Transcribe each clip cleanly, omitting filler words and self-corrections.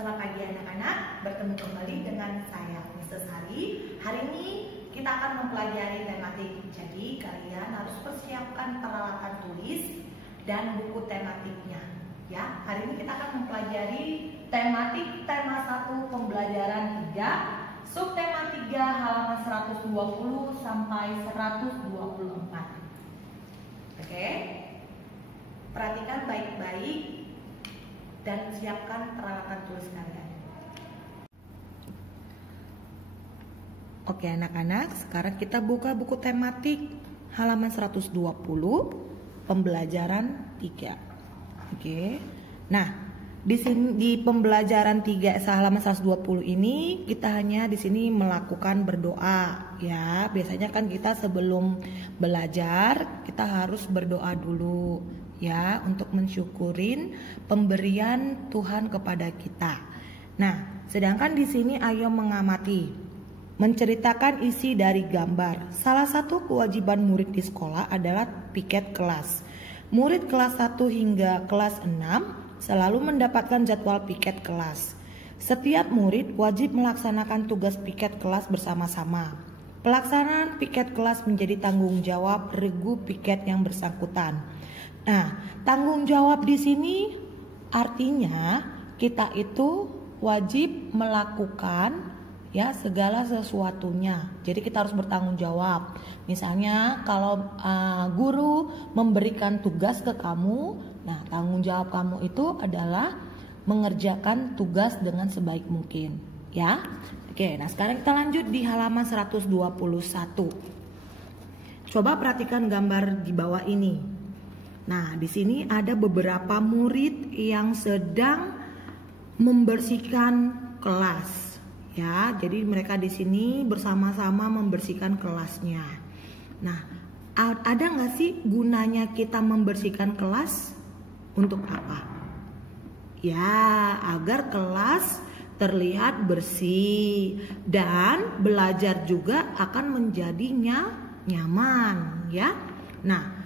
Selamat pagi anak-anak, bertemu kembali dengan saya Mrs. Hari. Hari ini kita akan mempelajari tematik. Jadi kalian harus persiapkan peralatan tulis dan buku tematiknya. Ya, hari ini kita akan mempelajari tematik tema 1 pembelajaran 3, subtema 3 halaman 120 sampai 124. Oke? Perhatikan baik-baik dan siapkan peralatan tulis kalian. Oke anak-anak, sekarang kita buka buku tematik halaman 120 pembelajaran 3. Oke. Nah, di sini di pembelajaran 3 halaman 120 ini kita hanya di sini melakukan berdoa ya. Biasanya kan kita sebelum belajar kita harus berdoa dulu ya untuk mensyukurin pemberian Tuhan kepada kita. Nah, sedangkan di sini ayo mengamati, menceritakan isi dari gambar. Salah satu kewajiban murid di sekolah adalah piket kelas. Murid kelas 1 hingga kelas 6 selalu mendapatkan jadwal piket kelas. Setiap murid wajib melaksanakan tugas piket kelas bersama-sama. Pelaksanaan piket kelas menjadi tanggung jawab regu piket yang bersangkutan. Nah, tanggung jawab di sini artinya kita itu wajib melakukan ya segala sesuatunya. Jadi kita harus bertanggung jawab. Misalnya kalau guru memberikan tugas ke kamu, nah tanggung jawab kamu itu adalah mengerjakan tugas dengan sebaik mungkin, ya. Oke, nah sekarang kita lanjut di halaman 121. Coba perhatikan gambar di bawah ini. Nah, di sini ada beberapa murid yang sedang membersihkan kelas. Ya, jadi mereka di sini bersama-sama membersihkan kelasnya. Nah, ada nggak sih gunanya kita membersihkan kelas? Untuk apa? Ya, agar kelas terlihat bersih dan belajar juga akan menjadinya nyaman, ya. Nah,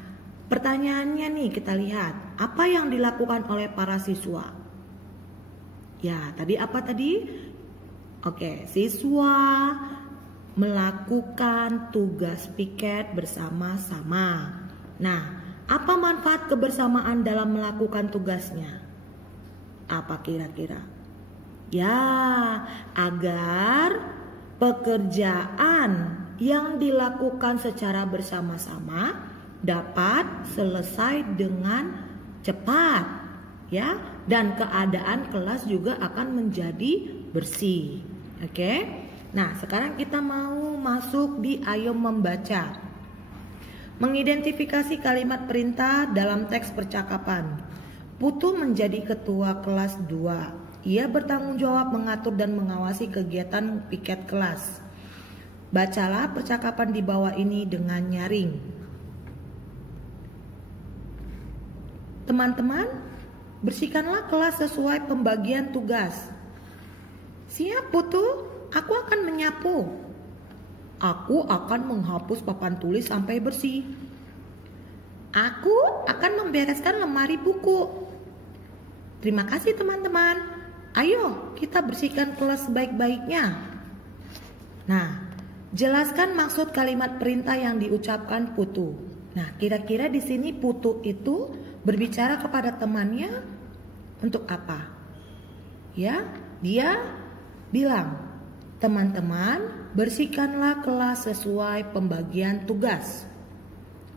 pertanyaannya nih kita lihat, apa yang dilakukan oleh para siswa? Ya, tadi apa tadi? Oke, siswa melakukan tugas piket bersama-sama. Nah, apa manfaat kebersamaan dalam melakukan tugasnya? Apa kira-kira? Ya, agar pekerjaan yang dilakukan secara bersama-sama dapat selesai dengan cepat, ya, dan keadaan kelas juga akan menjadi bersih. Oke. Nah, sekarang kita mau masuk di ayo membaca. Mengidentifikasi kalimat perintah dalam teks percakapan. Putu menjadi ketua kelas 2. Ia bertanggung jawab mengatur dan mengawasi kegiatan piket kelas. Bacalah percakapan di bawah ini dengan nyaring. Teman-teman, bersihkanlah kelas sesuai pembagian tugas. Siap Putu, aku akan menyapu. Aku akan menghapus papan tulis sampai bersih. Aku akan membereskan lemari buku. Terima kasih teman-teman. Ayo kita bersihkan kelas sebaik-baiknya. Nah, jelaskan maksud kalimat perintah yang diucapkan Putu. Nah, kira-kira di sini Putu itu berbicara kepada temannya untuk apa? Ya, dia bilang, teman-teman bersihkanlah kelas sesuai pembagian tugas.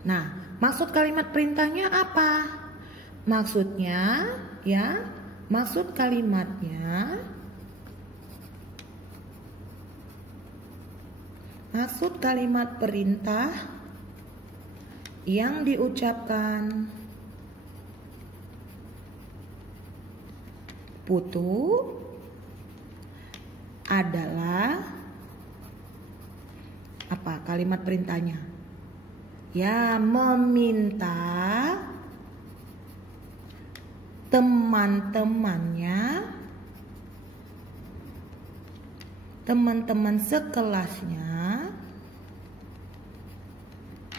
Nah, maksud kalimat perintahnya apa? Maksudnya, ya, maksud kalimatnya, maksud kalimat perintah yang diucapkan Putu adalah apa kalimat perintahnya? Ya, meminta teman-teman sekelasnya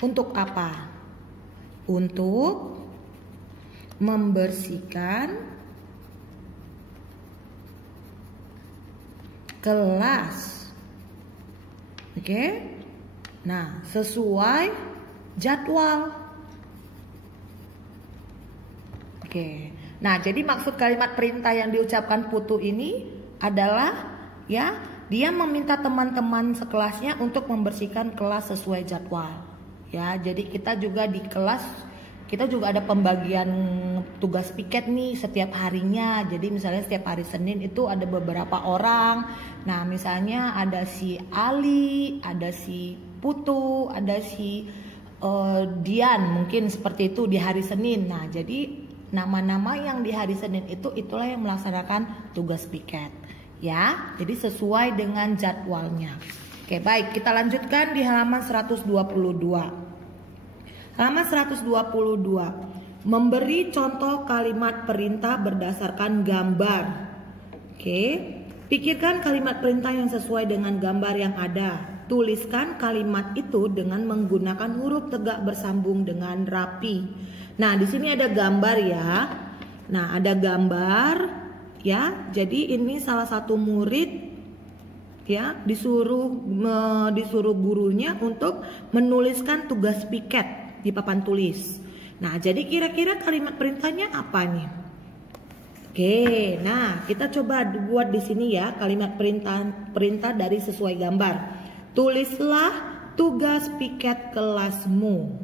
untuk apa? Untuk membersihkan kelas. Oke. Nah, sesuai jadwal. Oke. Nah, jadi maksud kalimat perintah yang diucapkan Putu ini adalah ya, dia meminta teman-teman sekelasnya untuk membersihkan kelas sesuai jadwal. Ya, jadi kita juga di kelas kita juga ada pembagian tugas piket nih setiap harinya. Jadi misalnya setiap hari Senin itu ada beberapa orang. Nah, misalnya ada si Ali, ada si Putu, ada si Dian, mungkin seperti itu di hari Senin. Nah, jadi nama-nama yang di hari Senin itu itulah yang melaksanakan tugas piket. Ya, jadi sesuai dengan jadwalnya. Oke, baik, kita lanjutkan di halaman 122. Halaman 122. Memberi contoh kalimat perintah berdasarkan gambar. Oke, pikirkan kalimat perintah yang sesuai dengan gambar yang ada. Tuliskan kalimat itu dengan menggunakan huruf tegak bersambung dengan rapi. Nah, di sini ada gambar ya. Nah, ada gambar ya. Jadi ini salah satu murid ya disuruh gurunya untuk menuliskan tugas piket di papan tulis. Nah, jadi kira-kira kalimat perintahnya apa nih? Oke, nah kita coba buat di sini ya kalimat perintah dari sesuai gambar. Tulislah tugas piket kelasmu.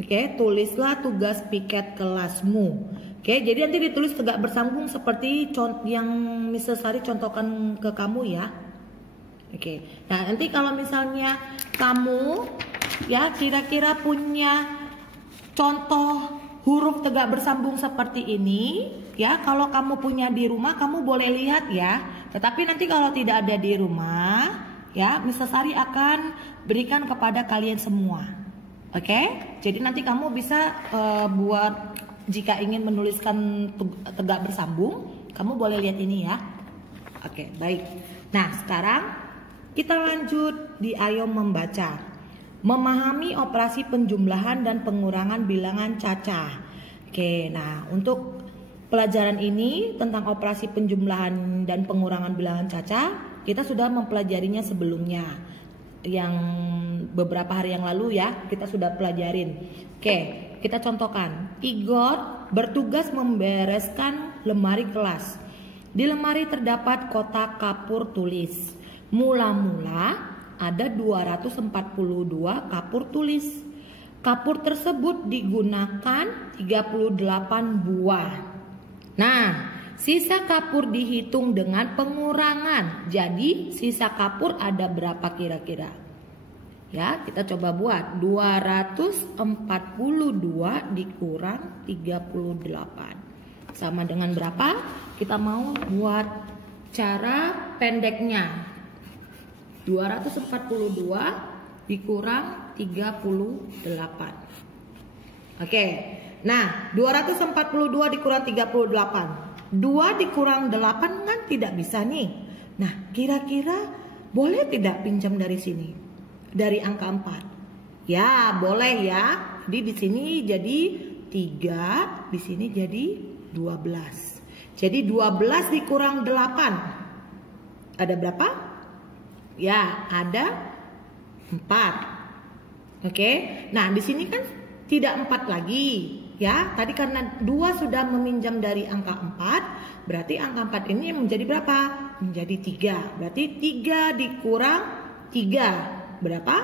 Oke, tulislah tugas piket kelasmu. Oke, jadi nanti ditulis tegak bersambung seperti yang Mrs. Sari contohkan ke kamu ya. Oke, nah nanti kalau misalnya kamu ya kira-kira punya contoh huruf tegak bersambung seperti ini ya, kalau kamu punya di rumah kamu boleh lihat ya. Tetapi nanti kalau tidak ada di rumah ya, Mrs. Sari akan berikan kepada kalian semua. Oke, jadi nanti kamu bisa buat jika ingin menuliskan tegak bersambung, kamu boleh lihat ini ya. Oke, baik. Nah, sekarang kita lanjut di ayo membaca. Memahami operasi penjumlahan dan pengurangan bilangan cacah. Oke, nah untuk pelajaran ini tentang operasi penjumlahan dan pengurangan bilangan cacah, kita sudah mempelajarinya sebelumnya. Yang beberapa hari yang lalu ya, kita sudah pelajarin. Oke, kita contohkan. Igor bertugas membereskan lemari kelas. Di lemari terdapat kotak kapur tulis. Mula-mula ada 242 kapur tulis. Kapur tersebut digunakan 38 buah. Nah, sisa kapur dihitung dengan pengurangan. Jadi sisa kapur ada berapa kira-kira? Ya, kita coba buat. 242 dikurang 38 sama dengan berapa? Kita mau buat cara pendeknya. 242 dikurang 38. Oke. Nah, 242 dikurang 38. 2 dikurang 8 kan tidak bisa nih. Nah, kira-kira boleh tidak pinjam dari sini? Dari angka 4. Ya, boleh ya. Jadi di sini jadi 3, di sini jadi 12. Jadi 12 dikurang 8. Ada berapa? Ya, ada 4. Oke. Nah, di sini kan tidak 4 lagi, ya. Tadi karena 2 sudah meminjam dari angka 4, berarti angka 4 ini menjadi berapa? Menjadi 3. Berarti 3 dikurang 3 berapa?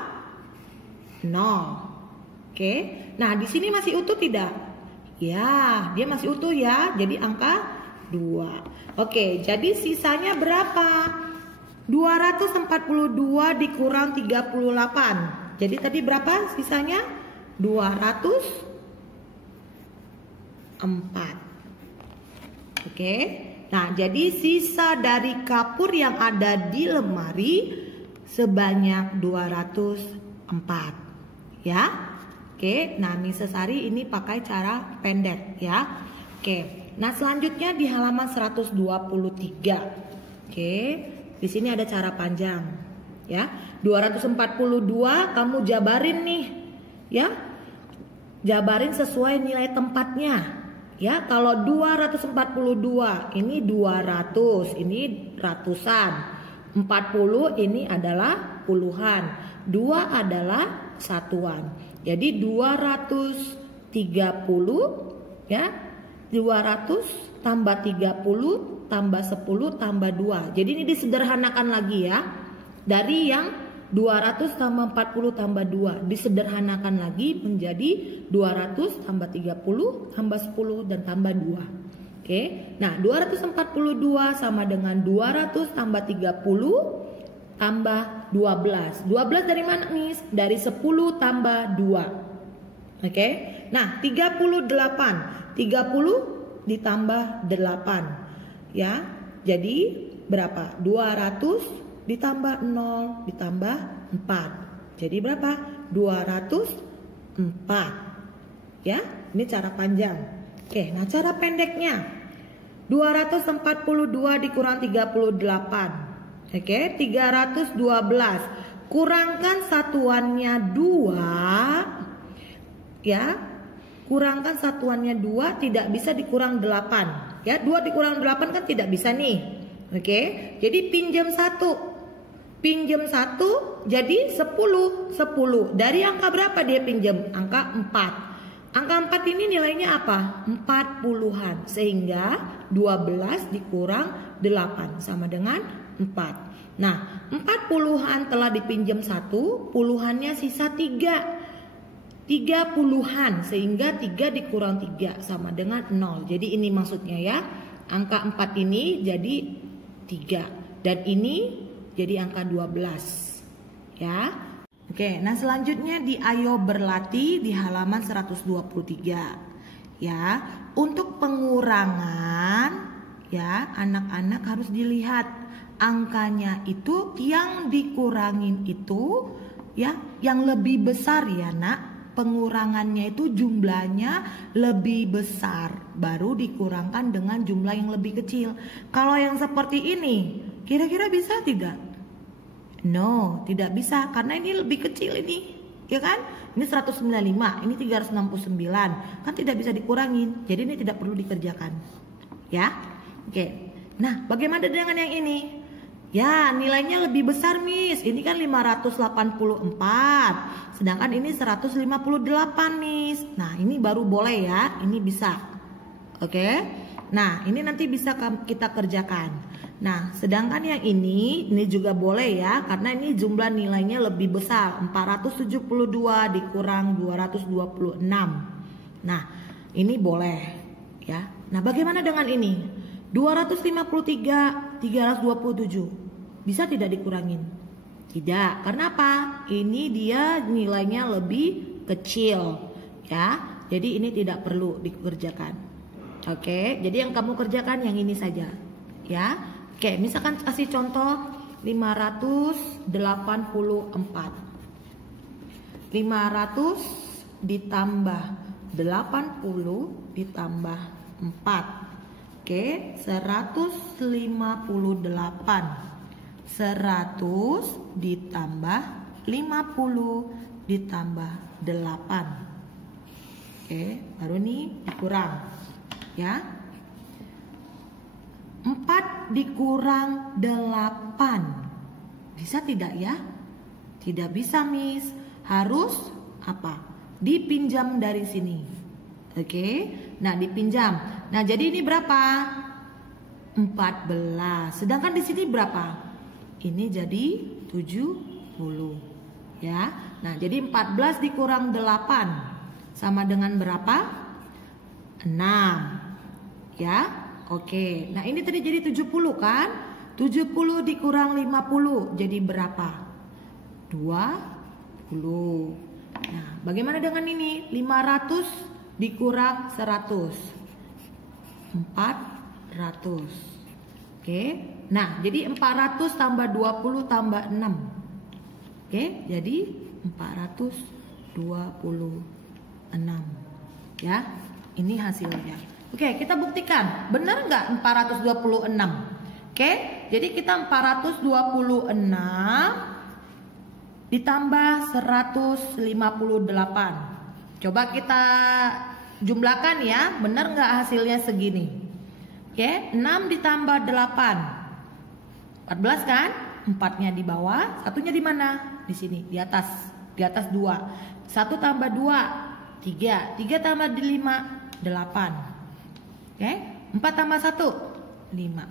0. Oke. Nah, di sini masih utuh tidak? Ya, dia masih utuh ya. Jadi angka 2. Oke, jadi sisanya berapa? 242 dikurang 38. Jadi tadi berapa sisanya? 204. Oke. Nah, jadi sisa dari kapur yang ada di lemari sebanyak 204. Ya. Oke. Nah, Mrs. Sari ini pakai cara pendek ya. Oke. Nah, selanjutnya di halaman 123. Oke. Di sini ada cara panjang, ya. 242 kamu jabarin nih, ya. Jabarin sesuai nilai tempatnya, Ya, kalau 242 ini 200, ini ratusan. 40 ini adalah puluhan. 2 adalah satuan. Jadi 230 ya. 200 tambah 30 tambah 10 tambah 2. Jadi ini disederhanakan lagi ya. Dari yang 200 tambah 40 tambah 2 disederhanakan lagi menjadi 200 tambah 30 tambah 10 dan tambah 2. Oke. Nah, 242 sama dengan 200 tambah 30 tambah 12. 12 dari mana, Miss? Dari 10 tambah 2. Oke. Nah, 38. 30 ditambah 8. Ya. Jadi berapa? 200 ditambah 0 ditambah 4. Jadi berapa? 204. Ya, ini cara panjang. Oke, nah cara pendeknya 242 dikurang 38. Oke, 312. Kurangkan satuannya 2. Ya. Kurangkan satuannya 2 tidak bisa dikurang 8. Ya, 2 dikurang 8 kan tidak bisa nih. Oke. Jadi pinjam 1. Pinjam 1 jadi 10. 10. Dari angka berapa dia pinjam? Angka 4. Angka 4 ini nilainya apa? 40-an. Sehingga 12 dikurang 8 sama dengan 4. Nah, 40-an telah dipinjam 1, puluhannya sisa 3. 30-an, sehingga 3 dikurang 3 sama dengan 0. Jadi ini maksudnya ya. Angka 4 ini jadi 3. Dan ini jadi angka 12. Ya. Oke, nah selanjutnya di Ayo Berlatih di halaman 123. Ya, untuk pengurangan ya, anak-anak harus dilihat angkanya itu yang dikurangin itu ya, yang lebih besar ya, Nak. Pengurangannya itu jumlahnya lebih besar, baru dikurangkan dengan jumlah yang lebih kecil. Kalau yang seperti ini, kira-kira bisa tidak? No, tidak bisa karena ini lebih kecil ini, ya kan? Ini 195, ini 369, kan tidak bisa dikurangin. Jadi ini tidak perlu dikerjakan, ya. Oke. Nah, bagaimana dengan yang ini? Ya, nilainya lebih besar, Miss. Ini kan 584. Sedangkan ini 158, Miss. Nah, ini baru boleh ya. Ini bisa. Oke. Nah, ini nanti bisa kita kerjakan. Nah, sedangkan yang ini juga boleh ya. Karena ini jumlah nilainya lebih besar. 472 dikurang 226. Nah, ini boleh ya. Nah, bagaimana dengan ini? 253 327 bisa tidak dikurangin? Tidak. Karena apa? Ini dia nilainya lebih kecil ya. Jadi ini tidak perlu dikerjakan. Oke, jadi yang kamu kerjakan yang ini saja ya. Oke, misalkan kasih contoh 584. 500 ditambah 80 ditambah 4. Oke, 158. 100 ditambah 50 ditambah 8. Oke, baru nih dikurang ya. 4 dikurang 8. Bisa tidak ya? Tidak bisa, Miss. Harus apa? Dipinjam dari sini. Oke. Nah, dipinjam. Nah, jadi ini berapa? 14. Sedangkan di sini berapa? Ini jadi 70. Ya. Nah, jadi 14 dikurang 8 sama dengan berapa? 6. Ya. Oke. Nah, ini tadi jadi 70 kan? 70 dikurang 50 jadi berapa? 20. Nah, bagaimana dengan ini? 500 dikurang 100. 400. Oke. Nah, jadi 400 tambah 20 tambah 6. Oke, jadi 426. Ya, ini hasilnya. Oke, kita buktikan. Benar nggak 426? Oke, jadi kita 426 ditambah 158. Coba kita jumlahkan ya, benar nggak hasilnya segini? Oke, 6 ditambah 8, 14 kan? 4-nya di bawah, satunya di mana? Di sini, di atas 2. 1 tambah 2, 3. 3 tambah 5, 8. Oke, 4 tambah 1, 5.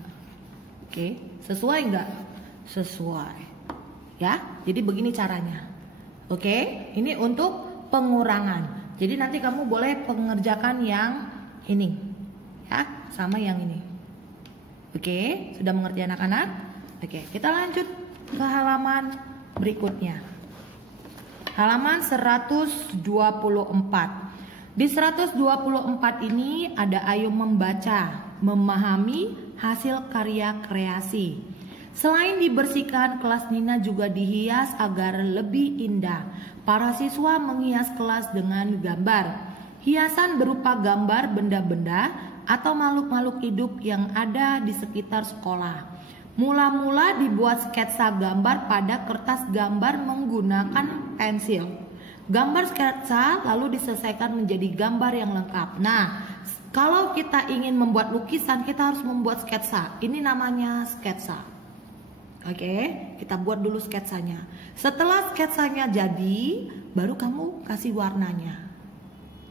Oke, sesuai nggak? Sesuai. Ya, jadi begini caranya. Oke, ini untuk pengurangan. Jadi nanti kamu boleh mengerjakan yang ini, ya, sama yang ini. Oke, sudah mengerti anak-anak? Oke, kita lanjut ke halaman berikutnya. Halaman 124. Di 124 ini ada ayo membaca, memahami hasil karya kreasi. Selain dibersihkan, kelas Nina juga dihias agar lebih indah. Para siswa menghias kelas dengan gambar. Hiasan berupa gambar benda-benda atau makhluk-makhluk hidup yang ada di sekitar sekolah. Mula-mula dibuat sketsa gambar pada kertas gambar menggunakan pensil. Gambar sketsa lalu diselesaikan menjadi gambar yang lengkap. Nah, kalau kita ingin membuat lukisan, kita harus membuat sketsa. Ini namanya sketsa. Oke, kita buat dulu sketsanya. Setelah sketsanya jadi, baru kamu kasih warnanya.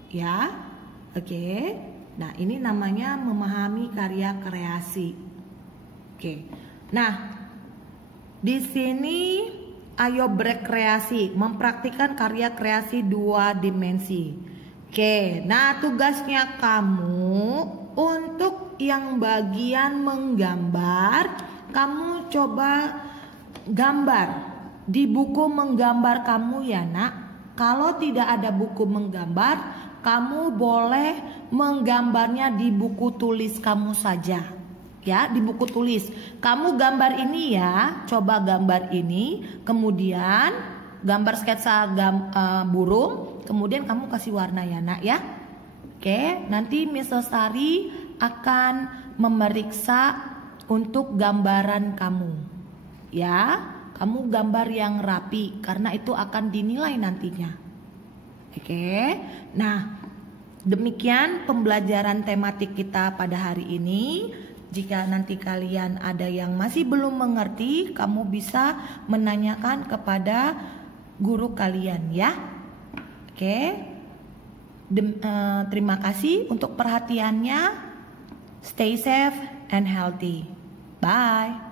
Ya, oke. Nah, ini namanya memahami karya kreasi. Oke. Nah, di sini ayo berkreasi, mempraktikkan karya kreasi 2 dimensi. Oke, nah tugasnya kamu untuk yang bagian menggambar, kamu coba gambar di buku menggambar kamu ya nak. Kalau tidak ada buku menggambar, kamu boleh menggambarnya di buku tulis kamu saja. Ya, di buku tulis. Kamu gambar ini ya, coba gambar ini, kemudian gambar sketsa burung, kemudian kamu kasih warna ya nak ya. Oke, nanti Miss Lestari akan memeriksa untuk gambaran kamu. Ya, kamu gambar yang rapi karena itu akan dinilai nantinya. Oke. Nah, demikian pembelajaran tematik kita pada hari ini. Jika nanti kalian ada yang masih belum mengerti, kamu bisa menanyakan kepada guru kalian ya. Oke. Terima kasih untuk perhatiannya. Stay safe and healthy. Bye.